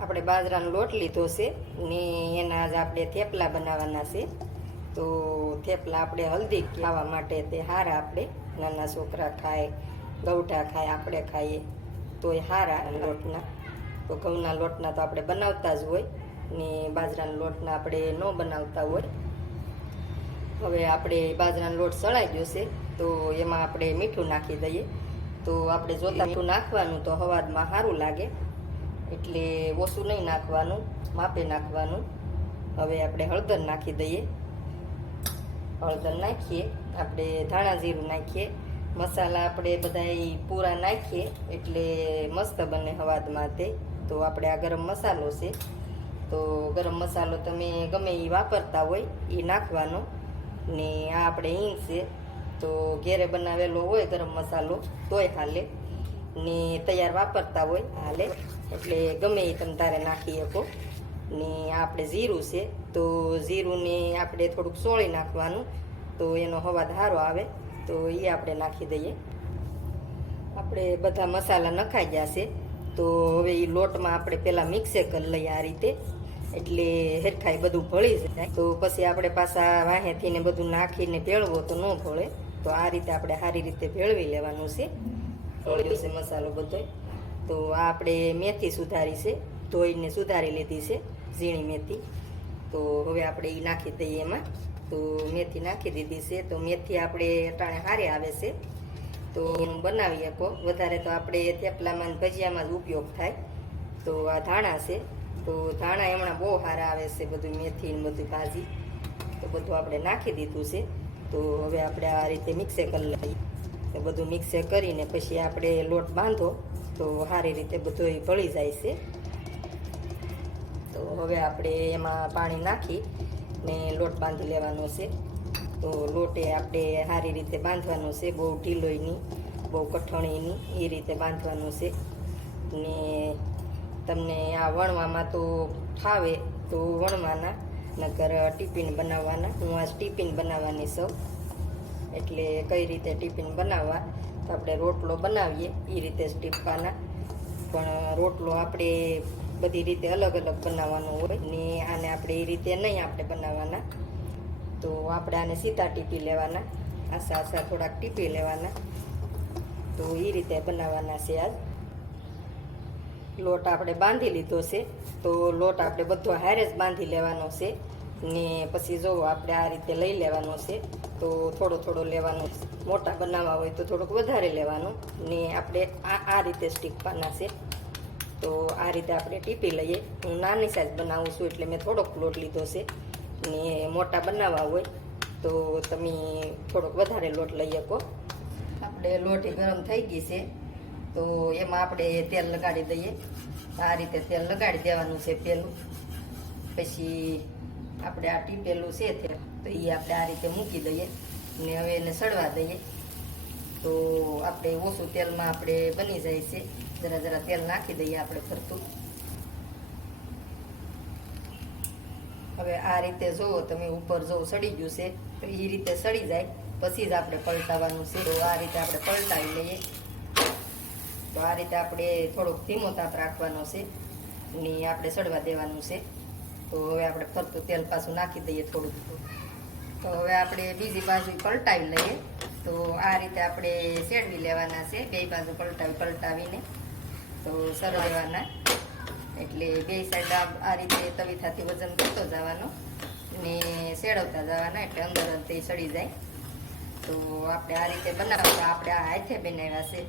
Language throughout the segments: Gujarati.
આપણે બાજરાનો લોટ લીધો છે ને એના જ આપણે થેપલા બનાવવાના છે. તો થેપલા આપણે હલ્દી ખાવા માટે તે સારા, આપણે નાના છોકરા ખાય, ગૌઠા ખાય, આપણે ખાઈએ તો એ સારા લોટના. તો ઘઉંના લોટના તો આપણે બનાવતા જ હોય ને બાજરાના લોટના આપણે ન બનાવતા હોય. હવે આપણે બાજરાનો લોટ સળાઈ ગયો છે તો એમાં આપણે મીઠું નાખી દઈએ. તો આપણે જોતા મીઠું નાખવાનું તો હવારમાં સારું લાગે, એટલે ઓછું નહીં નાખવાનું, માપે નાખવાનું. હવે આપણે હળદર નાખી દઈએ. હળદર નાખીએ, આપણે ધાણા જીરું નાખીએ, મસાલા આપણે બધા પૂરા નાખીએ એટલે મસ્ત બને હવાદમાં તે. તો આપણે આ ગરમ મસાલો છે, તો ગરમ મસાલો તમે ગમે એ વાપરતા હોય એ નાખવાનો. ને આ આપણે હિંગ છે, તો ઘેરે બનાવેલો હોય ગરમ મસાલો તોય હાલે, ને તૈયાર વાપરતા હોય હાલે, એટલે ગમે એ તમે તારે નાખી શકો. ને આપણે જીરું છે, તો જીરુંને આપણે થોડુંક સોળી નાખવાનું તો એનો અવાજ સારો આવે, તો એ આપણે નાખી દઈએ. આપણે બધા મસાલા નખાઈ ગયા છે, તો હવે એ લોટમાં આપણે પહેલાં મિક્સે કરી લઈએ આ રીતે, એટલે હેરખાઈ બધું ભળી જાય. તો પછી આપણે પાછા વાહેથી ને બધું નાખીને ભેળવો તો ન ભળે, તો આ રીતે આપણે સારી રીતે ભેળવી લેવાનું છે. ભળ્યો છે મસાલો બધો. તો આ આપણે મેથી સુધારી છે, ધોઈને સુધારી લીધી છે, ઝીણી મેથી. તો હવે આપણે એ નાખી દઈએ એમાં. તો મેથી નાખી દીધી છે, તો મેથી આપણે અટાણે સારી આવે છે, તો બનાવી શકો. વધારે તો આપણે થેપલામાં ભજીયામાં જ ઉપયોગ થાય. તો આ ધાણા છે, તો ધાણા હમણાં બહુ સારા આવે છે, બધું મેથી ને બધું ભાજી. તો બધું આપણે નાખી દીધું છે. તો હવે આપણે આ રીતે મિક્સે કરી લઈએ. તો બધું મિક્સે કરીને પછી આપણે લોટ બાંધો તો સારી રીતે બધું ભળી જાય છે. તો હવે આપણે એમાં પાણી નાખી ને લોટ બાંધી લેવાનો છે. તો લોટે આપણે સારી રીતે બાંધવાનો છે, બહુ ઢીલોય નહીં, બહુ કઠણી નહીં, એ રીતે બાંધવાનું છે. ને તમને આ વણવામાં તો ફાવે તો વણવાના, નકર ટિફિન બનાવવાના. હું આ ટિફિન બનાવવાની છું, એટલે કઈ રીતે ટિફિન બનાવવા, તો આપણે રોટલો બનાવીએ એ રીતે જ ટીપવાના. પણ રોટલો આપણે બધી રીતે અલગ અલગ બનાવવાનો હોય ને આને આપણે એ રીતે નહીં આપણે બનાવવાના. તો આપણે આને સીધા ટીપી લેવાના, આસા આસા થોડાક ટીપી લેવાના. તો એ રીતે બનાવવાના છે. આજ લોટ આપણે બાંધી લીધો છે, તો લોટ આપણે બધો હારે જ બાંધી લેવાનો છે. ને પછી જો આપણે આ રીતે લઈ લેવાનો છે, તો થોડો થોડો લેવાનો. મોટા બનાવવા હોય તો થોડુંક વધારે લેવાનું, ને આપણે આ રીતે જ ટીપવાના છે. તો આ રીતે આપણે ટીપી લઈએ. હું નાની સાઈઝ બનાવું છું એટલે મેં થોડોક લોટ લીધો છે, ને મોટા બનાવવા હોય તો તમે થોડોક વધારે લોટ લઈ શકો. આપણે લોટ ગરમ થઈ ગઈ છે, તો એમાં આપણે તેલ લગાડી દઈએ. આ રીતે તેલ લગાડી દેવાનું છે પહેલું. પછી આપણે આ ટીપેલું છે તેલ, તો એ આપણે આ રીતે મૂકી દઈએ ને હવે એને સડવા દઈએ. તો આપણે ઓછું તેલમાં આપણે બની જાય છે. જરા જરા તેલ નાખી દઈએ આપણે ફરતું. હવે આ રીતે જુઓ તમે, ઉપર જો સડી ગયું છે, તો એ રીતે સડી જાય પછી જ આપણે પલટાવવાનું છે. તો આ રીતે આપણે પલટાવી લઈએ. તો આ રીતે આપણે થોડોક ધીમો તાપ રાખવાનો છે ને આપણે સડવા દેવાનું છે. તો હવે આપણે ફરતું તેલ પાછું નાખી દઈએ થોડુંક. તો હવે આપણે બીજી બાજુ પલટાવી લઈએ. તો આ રીતે આપણે શેડવી લેવાના છે, બે બાજુ પલટાવીને તો સરળ દેવાના. એટલે બે સાઈડ આ રીતે તવીથાથી વજન કરતો જવાનો ને શેડવતા જવાના, એટલે અંદર તે સડી જાય. તો આપણે આ રીતે બનાવતા, આપણે આ હાથે બનાવ્યા છે,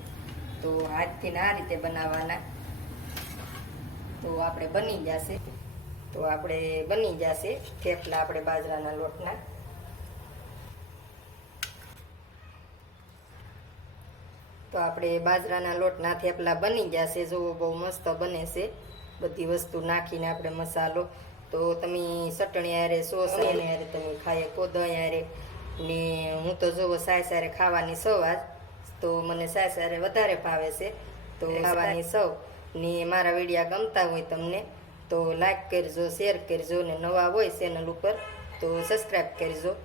તો હાથથી આ રીતે બનાવવાના. તો આપણે બની જશે. તો આપણે બની જશે થેપલા આપણે બાજરાના લોટના. તો આપણે બાજરાના લોટના થેપલા બની જશે. જો બહુ મસ્ત બને છે, બધી વસ્તુ નાખીને આપણે મસાલો. તો તમે ચટણી હારે, સોસ હારે તમે ખાઈ શકો, દહીં હારે. ને હું તો જોવો સાય સારે ખાવાની સૌ, તો મને સાય સારે વધારે ભાવે છે. તો ખાવાની સૌ ને મારા વિડીયા ગમતા હોય તમને તો લાઈક કરજો, શેર કરજો, ને નવા હોય ચેનલ ઉપર તો સબસ્ક્રાઈબ કરજો.